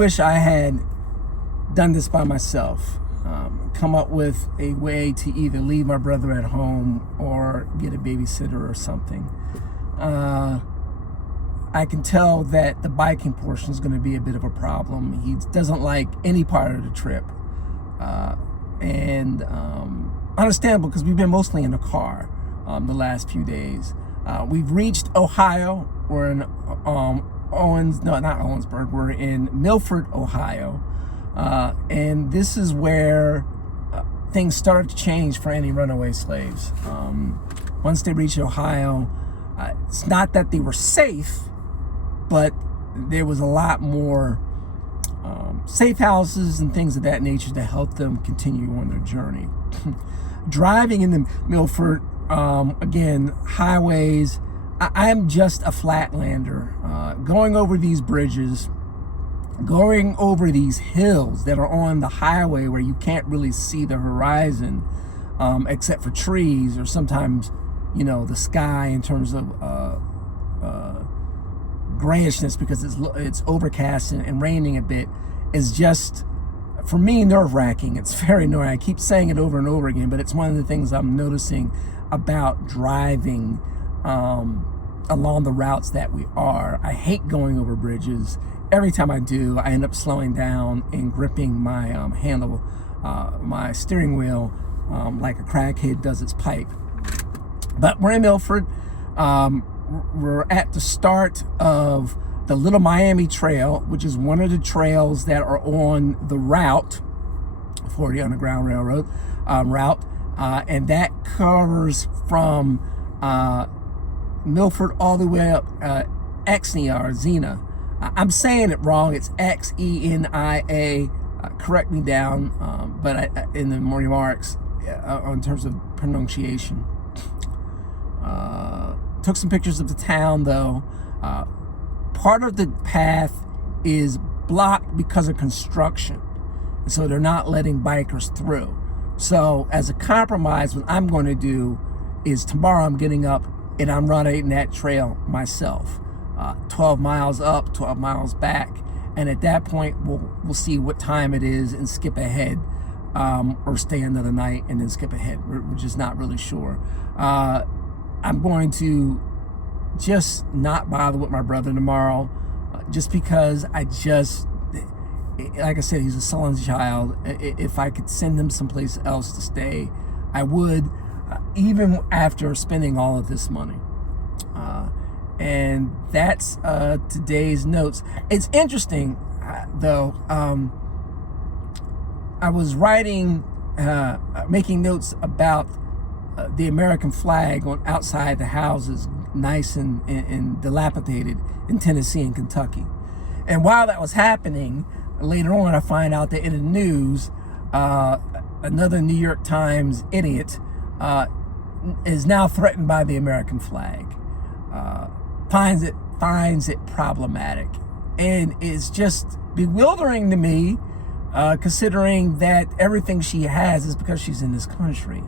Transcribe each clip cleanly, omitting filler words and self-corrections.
wish I had done this by myself. Come up with a way to either leave my brother at home or get a babysitter or something. I can tell that the biking portion is going to be a bit of a problem. He doesn't like any part of the trip. And understandable, because we've been mostly in the car the last few days. We've reached Ohio. We're in not Owensburg. We're in Milford, Ohio. And this is where things started to change for any runaway slaves. Once they reached Ohio, it's not that they were safe, but there was a lot more safe houses and things of that nature to help them continue on their journey. Driving in the Milford, again, highways, I'm just a flatlander. Going over these bridges, going over these hills that are on the highway where you can't really see the horizon, except for trees or sometimes, the sky in terms of grayishness because it's overcast and raining a bit, is just, for me, nerve-wracking. It's very annoying. I keep saying it over and over again, but it's one of the things I'm noticing about driving along the routes that we are. I hate going over bridges. Every time I do, I end up slowing down and gripping my handle, my steering wheel, like a crackhead does its pipe. But we're in Milford. We're at the start of the Little Miami Trail, which is one of the trails that are on the route for the Underground Railroad route, and that covers from Milford all the way up Xenia or Xena. I'm saying it wrong. It's Xenia. Correct me down, but in the remarks in terms of pronunciation. Took some pictures of the town, though. Part of the path is blocked because of construction, so they're not letting bikers through. So as a compromise, what I'm going to do is tomorrow I'm getting up and I'm running that trail myself. 12 miles up, 12 miles back, and at that point we'll see what time it is and skip ahead, or stay another night and then skip ahead. We're just not really sure. I'm going to just not bother with my brother tomorrow, just because like I said, he's a sullen child. If I could send him someplace else to stay, I would, even after spending all of this money. And that's today's notes. It's interesting, though. I was making notes about the American flag on outside the houses, nice and dilapidated in Tennessee and Kentucky. And while that was happening, later on I find out that in the news, another New York Times idiot is now threatened by the American flag. Finds it problematic, and it's just bewildering to me, considering that everything she has is because she's in this country.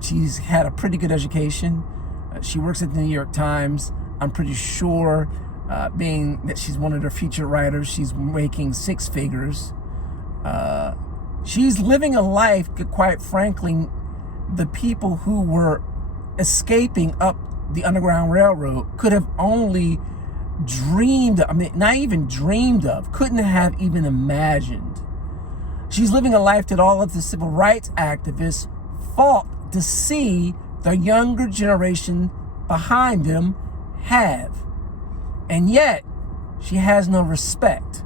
She's had a pretty good education. She works at the New York Times. I'm pretty sure, being that she's one of their feature writers, she's making six figures. She's living a life that, quite frankly, the people who were escaping up the Underground Railroad could have only dreamed of. I mean, not even dreamed of, couldn't have even imagined. She's living a life that all of the civil rights activists fought to see the younger generation behind them have. And yet, she has no respect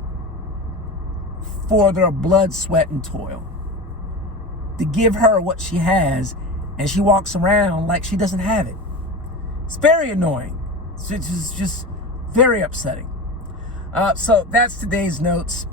for their blood, sweat, and toil. To give her what she has, and she walks around like she doesn't have it. It's very annoying. It's just very upsetting. So that's today's notes.